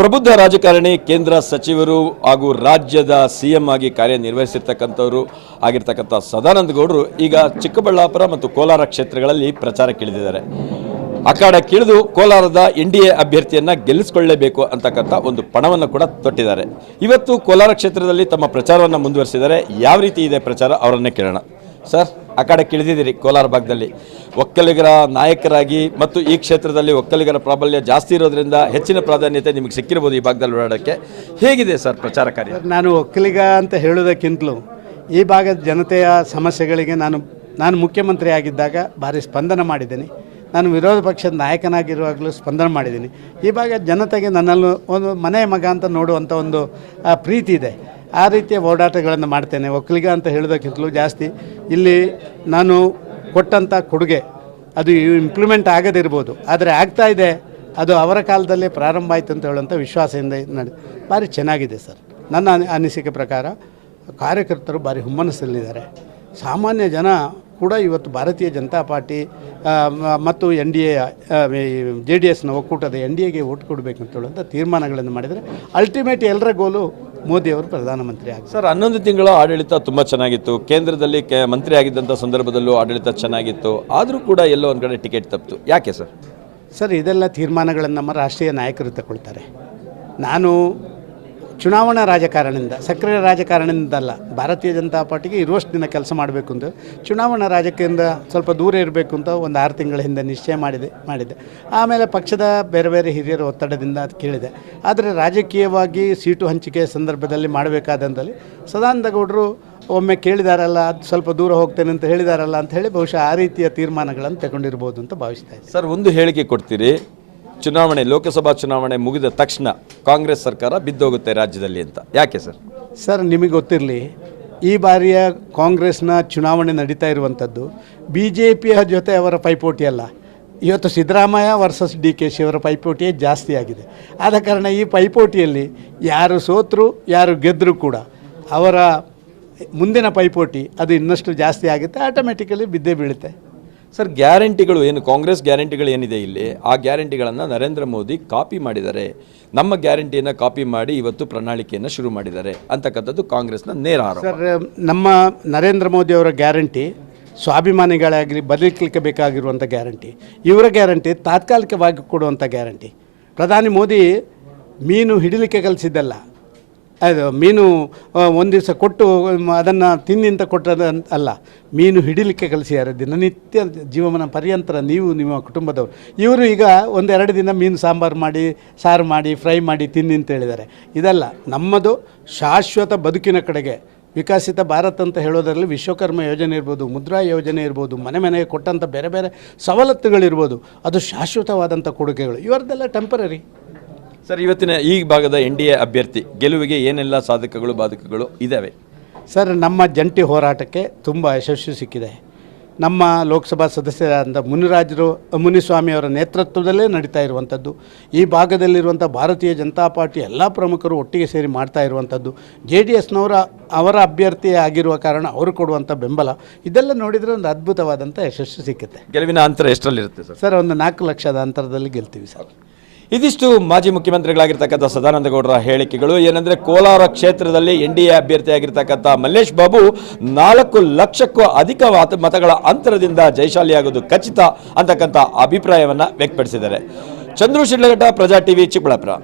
ಪ್ರಬುದ್ಧ ರಾಜಕಾರಣಿ, ಕೇಂದ್ರ ಸಚಿವರು ಹಾಗೂ ರಾಜ್ಯದ ಸಿಎಂ ಆಗಿ ಕಾರ್ಯನಿರ್ವಹಿಸಿರ್ತಕ್ಕಂಥವರು ಆಗಿರ್ತಕ್ಕಂಥ ಸದಾನಂದ ಗೌಡರು ಈಗ ಚಿಕ್ಕಬಳ್ಳಾಪುರ ಮತ್ತು ಕೋಲಾರ ಕ್ಷೇತ್ರಗಳಲ್ಲಿ ಪ್ರಚಾರಕ್ಕಿಳಿದಿದ್ದಾರೆ. ಅಖಾಡಕ್ಕಿಳಿದು ಕೋಲಾರದ NDA ಅಭ್ಯರ್ಥಿಯನ್ನ ಗೆಲ್ಲಿಸಿಕೊಳ್ಳಲೇಬೇಕು ಅಂತಕ್ಕಂಥ ಒಂದು ಪಣವನ್ನು ಕೂಡ ತೊಟ್ಟಿದ್ದಾರೆ. ಇವತ್ತು ಕೋಲಾರ ಕ್ಷೇತ್ರದಲ್ಲಿ ತಮ್ಮ ಪ್ರಚಾರವನ್ನು ಮುಂದುವರಿಸಿದ್ದಾರೆ. ಯಾವ ರೀತಿ ಇದೆ ಪ್ರಚಾರ, ಅವರನ್ನೇ ಕೇಳೋಣ. ಸರ್, ಅಖಾಡಕ್ಕಿಳಿದಿದ್ದೀರಿ ಕೋಲಾರ ಭಾಗದಲ್ಲಿ ಒಕ್ಕಲಿಗರ ನಾಯಕರಾಗಿ, ಮತ್ತು ಈ ಕ್ಷೇತ್ರದಲ್ಲಿ ಒಕ್ಕಲಿಗರ ಪ್ರಾಬಲ್ಯ ಜಾಸ್ತಿ ಇರೋದ್ರಿಂದ ಹೆಚ್ಚಿನ ಪ್ರಾಧಾನ್ಯತೆ ನಿಮಗೆ ಸಿಕ್ಕಿರಬಹುದು ಈ ಭಾಗದಲ್ಲಿ ಓಡಾಡೋಕ್ಕೆ. ಹೇಗಿದೆ ಸರ್ ಪ್ರಚಾರ ಕಾರ್ಯ? ನಾನು ಒಕ್ಕಲಿಗ ಅಂತ ಹೇಳೋದಕ್ಕಿಂತಲೂ ಈ ಭಾಗದ ಜನತೆಯ ಸಮಸ್ಯೆಗಳಿಗೆ ನಾನು ಮುಖ್ಯಮಂತ್ರಿ ಆಗಿದ್ದಾಗ ಭಾರಿ ಸ್ಪಂದನ ಮಾಡಿದ್ದೀನಿ. ನಾನು ವಿರೋಧ ಪಕ್ಷದ ನಾಯಕನಾಗಿರುವಾಗಲೂ ಸ್ಪಂದನ ಮಾಡಿದ್ದೀನಿ. ಈ ಭಾಗದ ಜನತೆಗೆ ನನ್ನಲ್ಲೂ ಒಂದು ಮನೆಯ ಮಗ ಅಂತ ನೋಡುವಂಥ ಒಂದು ಪ್ರೀತಿ ಇದೆ. ಆ ರೀತಿಯ ಓಡಾಟಗಳನ್ನು ಮಾಡ್ತೇನೆ. ಒಕ್ಕಲಿಗ ಅಂತ ಹೇಳೋದಕ್ಕಿಂತಲೂ ಜಾಸ್ತಿ ಇಲ್ಲಿ ನಾನು ಕೊಟ್ಟಂಥ ಕೊಡುಗೆ ಅದು ಇಂಪ್ಲಿಮೆಂಟ್ ಆಗದಿರ್ಬೋದು, ಆದರೆ ಆಗ್ತಾ ಇದೆ. ಅದು ಅವರ ಕಾಲದಲ್ಲೇ ಪ್ರಾರಂಭ ಆಯಿತು ಅಂತ ಹೇಳುವಂಥ ವಿಶ್ವಾಸದಿಂದ ಭಾರಿ ಚೆನ್ನಾಗಿದೆ ಸರ್. ನನ್ನ ಅನಿಸಿಕೆ ಪ್ರಕಾರ ಕಾರ್ಯಕರ್ತರು ಭಾರಿ ಹುಮ್ಮನಸ್ಸಲ್ಲಿದ್ದಾರೆ. ಸಾಮಾನ್ಯ ಜನ ಕೂಡ ಇವತ್ತು ಭಾರತೀಯ ಜನತಾ ಪಾರ್ಟಿ ಮತ್ತು NDA JDSನ ಒಕ್ಕೂಟದ NDAಗೆ ಓಟ್ ಕೊಡಬೇಕು ಅಂತ ಹೇಳುವಂಥ ತೀರ್ಮಾನಗಳನ್ನು ಮಾಡಿದರೆ ಅಲ್ಟಿಮೇಟ್ ಎಲ್ಲರ ಗೋಲು ಮೋದಿಯವರು ಪ್ರಧಾನಮಂತ್ರಿ ಆಗಿ. ಸರ್, 11 ತಿಂಗಳ ಆಡಳಿತ ತುಂಬ ಚೆನ್ನಾಗಿತ್ತು. ಕೇಂದ್ರದಲ್ಲಿ ಮಂತ್ರಿ ಆಗಿದ್ದಂಥ ಸಂದರ್ಭದಲ್ಲೂ ಆಡಳಿತ ಚೆನ್ನಾಗಿತ್ತು. ಆದರೂ ಕೂಡ ಎಲ್ಲೋ ಒಂದು ಕಡೆ ಟಿಕೆಟ್ ತಪ್ಪಿತು. ಯಾಕೆ ಸರ್? ಸರ್, ಇದೆಲ್ಲ ತೀರ್ಮಾನಗಳನ್ನು ನಮ್ಮ ರಾಷ್ಟ್ರೀಯ ನಾಯಕರು ತಗೊಳ್ತಾರೆ. ನಾನು ಚುನಾವಣಾ ರಾಜಕಾರಣದಿಂದ, ಸಕ್ರಿಯ ರಾಜಕಾರಣದಿಂದಲ್ಲ, ಭಾರತೀಯ ಜನತಾ ಪಾರ್ಟಿಗೆ ಇರುವಷ್ಟು ದಿನ ಕೆಲಸ ಮಾಡಬೇಕು ಅಂತ ಚುನಾವಣಾ ರಾಜಕೀಯದಿಂದ ಸ್ವಲ್ಪ ದೂರ ಇರಬೇಕು ಅಂತ ಒಂದು 6 ತಿಂಗಳ ಹಿಂದೆ ನಿಶ್ಚಯ ಮಾಡಿದೆ. ಆಮೇಲೆ ಪಕ್ಷದ ಬೇರೆ ಬೇರೆ ಹಿರಿಯರ ಒತ್ತಡದಿಂದ ಅದು ಕೇಳಿದೆ. ಆದರೆ ರಾಜಕೀಯವಾಗಿ ಸೀಟು ಹಂಚಿಕೆ ಸಂದರ್ಭದಲ್ಲಿ ಮಾಡಬೇಕಾದಂದಲ್ಲಿ ಸದಾನಂದ ಗೌಡರು ಒಮ್ಮೆ ಕೇಳಿದಾರಲ್ಲ, ಅದು ಸ್ವಲ್ಪ ದೂರ ಹೋಗ್ತೇನೆ ಅಂತ ಹೇಳಿದಾರಲ್ಲ ಅಂತ ಹೇಳಿ ಬಹುಶಃ ಆ ರೀತಿಯ ತೀರ್ಮಾನಗಳನ್ನು ತಗೊಂಡಿರ್ಬೋದು ಅಂತ ಭಾವಿಸ್ತಾ ಇದ್ದೀನಿ. ಸರ್, ಒಂದು ಹೇಳಿಕೆ ಕೊಡ್ತೀರಿ, ಚುನಾವಣೆ, ಲೋಕಸಭಾ ಚುನಾವಣೆ ಮುಗಿದ ತಕ್ಷಣ ಕಾಂಗ್ರೆಸ್ ಸರ್ಕಾರ ಬಿದ್ದೋಗುತ್ತೆ ರಾಜ್ಯದಲ್ಲಿ ಅಂತ. ಯಾಕೆ ಸರ್? ಸರ್, ನಿಮಗೆ ಗೊತ್ತಿರಲಿ, ಈ ಬಾರಿಯ ಕಾಂಗ್ರೆಸ್ನ ಚುನಾವಣೆ ನಡೀತಾ ಇರುವಂಥದ್ದು BJPಯ ಜೊತೆ ಅವರ ಪೈಪೋಟಿ ಅಲ್ಲ. ಇವತ್ತು ಸಿದ್ದರಾಮಯ್ಯ ವರ್ಸಸ್ DKಶಿ ಅವರ ಪೈಪೋಟಿಯೇ ಜಾಸ್ತಿ ಆಗಿದೆ. ಆದ ಕಾರಣ ಈ ಪೈಪೋಟಿಯಲ್ಲಿ ಯಾರು ಸೋತರು ಯಾರು ಗೆದ್ದರೂ ಕೂಡ ಅವರ ಮುಂದಿನ ಪೈಪೋಟಿ ಅದು ಇನ್ನಷ್ಟು ಜಾಸ್ತಿ ಆಗುತ್ತೆ, ಆಟೋಮೆಟಿಕಲಿ ಬಿದ್ದೇ ಬೀಳುತ್ತೆ. ಸರ್, ಗ್ಯಾರಂಟಿಗಳು ಏನು, ಕಾಂಗ್ರೆಸ್ ಗ್ಯಾರಂಟಿಗಳು ಏನಿದೆ ಇಲ್ಲಿ, ಆ ಗ್ಯಾರಂಟಿಗಳನ್ನು ನರೇಂದ್ರ ಮೋದಿ ಕಾಪಿ ಮಾಡಿದ್ದಾರೆ. ನಮ್ಮ ಗ್ಯಾರಂಟಿಯನ್ನು ಕಾಪಿ ಮಾಡಿ ಇವತ್ತು ಪ್ರಣಾಳಿಕೆಯನ್ನು ಶುರು ಮಾಡಿದ್ದಾರೆ ಅಂತಕ್ಕಂಥದ್ದು ಕಾಂಗ್ರೆಸ್ನ ನೇರ ಆರೋಪ. ಸರ್, ನಮ್ಮ ನರೇಂದ್ರ ಮೋದಿ ಅವರ ಗ್ಯಾರಂಟಿ ಸ್ವಾಭಿಮಾನಿಗಳಾಗಲಿ ಬದಲಿಸಲಿಕ್ಕೆ ಬೇಕಾಗಿರುವಂಥ ಗ್ಯಾರಂಟಿ. ಇವರ ಗ್ಯಾರಂಟಿ ತಾತ್ಕಾಲಿಕವಾಗಿ ಕೊಡುವಂಥ ಗ್ಯಾರಂಟಿ. ಪ್ರಧಾನಿ ಮೋದಿ ಮೀನು ಹಿಡಿಲಿಕ್ಕೆ ಕಲಿಸಿದ್ದಲ್ಲ, ಅದು ಮೀನು ಒಂದು ದಿವಸ ಕೊಟ್ಟು ಅದನ್ನು ತಿನ್ನಿ ಅಂತ ಕೊಟ್ಟದ ಅಲ್ಲ, ಮೀನು ಹಿಡಿಲಿಕ್ಕೆ ಕಲಿಸಿದ್ದಾರೆ. ದಿನನಿತ್ಯ ಜೀವನ ಪರ್ಯಂತರ ನೀವು ನಿಮ್ಮ ಕುಟುಂಬದವರು. ಇವರು ಈಗ 1-2 ದಿನ ಮೀನು ಸಾರು ಮಾಡಿ ಫ್ರೈ ಮಾಡಿ ತಿನ್ನಿ ಅಂತ ಹೇಳಿದ್ದಾರೆ. ಇದಲ್ಲ, ನಮ್ಮದು ಶಾಶ್ವತ ಬದುಕಿನ ಕಡೆಗೆ ವಿಕಸಿತ ಭಾರತ ಅಂತ ಹೇಳೋದರಲ್ಲಿ ವಿಶ್ವಕರ್ಮ ಯೋಜನೆ ಇರ್ಬೋದು, ಮುದ್ರಾ ಯೋಜನೆ ಇರ್ಬೋದು, ಮನೆಗೆ ಕೊಟ್ಟಂಥ ಬೇರೆ ಬೇರೆ ಸವಲತ್ತುಗಳಿರ್ಬೋದು, ಅದು ಶಾಶ್ವತವಾದಂಥ ಕೊಡುಗೆಗಳು. ಇವರದೆಲ್ಲ ಟೆಂಪರರಿ. ಸರ್, ಇವತ್ತಿನ ಈ ಭಾಗದ NDA ಅಭ್ಯರ್ಥಿ ಗೆಲುವಿಗೆ ಏನೆಲ್ಲ ಸಾಧಕಗಳು ಬಾಧಕಗಳು ಇದ್ದಾವೆ? ಸರ್, ನಮ್ಮ ಜಂಟಿ ಹೋರಾಟಕ್ಕೆ ತುಂಬ ಯಶಸ್ಸು ಸಿಕ್ಕಿದೆ. ನಮ್ಮ ಲೋಕಸಭಾ ಸದಸ್ಯರಾದ ಮುನಿಸ್ವಾಮಿ ಅವರ ನೇತೃತ್ವದಲ್ಲೇ ನಡೀತಾ ಇರುವಂಥದ್ದು. ಈ ಭಾಗದಲ್ಲಿರುವಂಥ ಭಾರತೀಯ ಜನತಾ ಪಾರ್ಟಿ ಎಲ್ಲ ಪ್ರಮುಖರು ಒಟ್ಟಿಗೆ ಸೇರಿ ಮಾಡ್ತಾ ಇರುವಂಥದ್ದು. JDSನವರ ಅವರ ಅಭ್ಯರ್ಥಿ ಆಗಿರುವ ಕಾರಣ ಅವರು ಕೊಡುವಂಥ ಬೆಂಬಲ, ಇದೆಲ್ಲ ನೋಡಿದರೆ ಒಂದು ಅದ್ಭುತವಾದಂಥ ಯಶಸ್ಸು ಸಿಕ್ಕುತ್ತೆ. ಗೆಲುವಿನ ಅಂತರ ಎಷ್ಟರಲ್ಲಿರುತ್ತೆ ಸರ್? ಸರ್, ಒಂದು 4 ಲಕ್ಷದ ಅಂತರದಲ್ಲಿ ಗೆಲ್ತೀವಿ ಸರ್. ಇದಿಷ್ಟು ಮಾಜಿ ಮುಖ್ಯಮಂತ್ರಿಗಳಾಗಿರ್ತಕ್ಕಂಥ ಸದಾನಂದ ಗೌಡರ ಹೇಳಿಕೆಗಳು. ಏನಂದರೆ, ಕೋಲಾರ ಕ್ಷೇತ್ರದಲ್ಲಿ NDA ಅಭ್ಯರ್ಥಿಯಾಗಿರ್ತಕ್ಕಂಥ ಮಲ್ಲೇಶ್ ಬಾಬು 4 ಲಕ್ಷಕ್ಕೂ ಅಧಿಕ ಮತಗಳ ಅಂತರದಿಂದ ಜಯಶಾಲಿಯಾಗೋದು ಖಚಿತ ಅಂತಕ್ಕಂಥ ಅಭಿಪ್ರಾಯವನ್ನು ವ್ಯಕ್ತಪಡಿಸಿದ್ದಾರೆ. ಚಂದ್ರು ಶಿಡ್ಲಘಟ್ಟ, ಪ್ರಜಾ TV, ಚಿಕ್ಕಬಳ್ಳಾಪುರ.